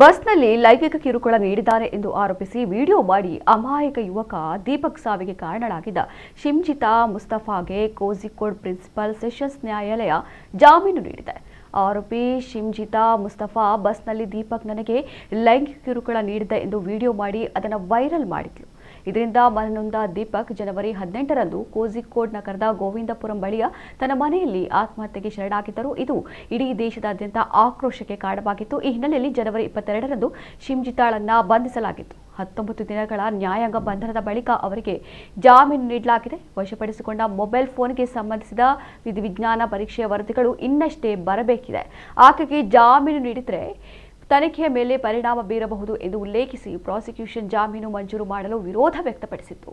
ಬಸ್ನಲ್ಲಿ ಲೈಂಗಿಕ ಕಿರುಕುಳ ನೀಡಿದ್ದಾರೆ ಎಂದು ಆರೋಪಿಸಿ ವಿಡಿಯೋ ಮಾಡಿ ಅಮಾಯಕ ಯುವಕ ದೀಪಕ್ ಸಾವಿಗೆ ಕಾರಣರಾಗಿದ್ದ ಶಿಮ್ಜಿತಾ ಮುಸ್ತಫಾಗೆ ಕೋಝಿಕೋಡ್ ಪ್ರಿನ್ಸಿಪಲ್ ಸೆಷನ್ಸ್ ನ್ಯಾಯಾಲಯ ಜಾಮೀನು ನೀಡಿದೆ. ಆರೋಪಿ ಶಿಮ್ಜಿತಾ ಮುಸ್ತಫಾ ಬಸ್ನಲ್ಲಿ ದೀಪಕ್ ನನಗೆ ಲೈಂಗಿಕ ಕಿರುಕುಳ ನೀಡಿದೆ ಎಂದು ವಿಡಿಯೋ ಮಾಡಿ ಅದನ್ನು ವೈರಲ್ ಮಾಡಿದ್ಲು. ಇದರಿಂದ ಮನನೊಂದ ದೀಪಕ್ ಜನವರಿ 18ರಂದು ಕೋಝಿಕೋಡ್ ನಗರದ ಗೋವಿಂದಪುರಂ ಬಳಿಯ ತನ್ನ ಮನೆಯಲ್ಲಿ ಆತ್ಮಹತ್ಯೆಗೆ ಶರಣಾಗಿದ್ದರು. ಇದು ಇಡೀ ದೇಶದಾದ್ಯಂತ ಆಕ್ರೋಶಕ್ಕೆ ಕಾರಣವಾಗಿತ್ತು. ಈ ಹಿನ್ನೆಲೆಯಲ್ಲಿ ಜನವರಿ 22ರಂದು ಶಿಮ್ಜಿತಾಳನ್ನ ಬಂಧಿಸಲಾಗಿತ್ತು. 19 ದಿನಗಳ ನ್ಯಾಯಾಂಗ ಬಂಧನದ ಬಳಿಕ ಅವರಿಗೆ ಜಾಮೀನು ನೀಡಲಾಗಿದೆ. ವಶಪಡಿಸಿಕೊಂಡ ಮೊಬೈಲ್ ಫೋನ್ಗೆ ಸಂಬಂಧಿಸಿದ ವಿಧಿವಿಜ್ಞಾನ ಪರೀಕ್ಷೆಯ ವರದಿಗಳು ಇನ್ನಷ್ಟೇ ಬರಬೇಕಿದೆ. ಆಕೆಗೆ ಜಾಮೀನು ನೀಡಿದರೆ ತನಿಖೆಯ ಮೇಲೆ ಪರಿಣಾಮ ಬೀರಬಹುದು ಎಂದು ಉಲ್ಲೇಖಿಸಿ ಪ್ರಾಸಿಕ್ಯೂಷನ್ ಜಾಮೀನು ಮಂಜೂರು ಮಾಡಲು ವಿರೋಧ ವ್ಯಕ್ತಪಡಿಸಿತ್ತು.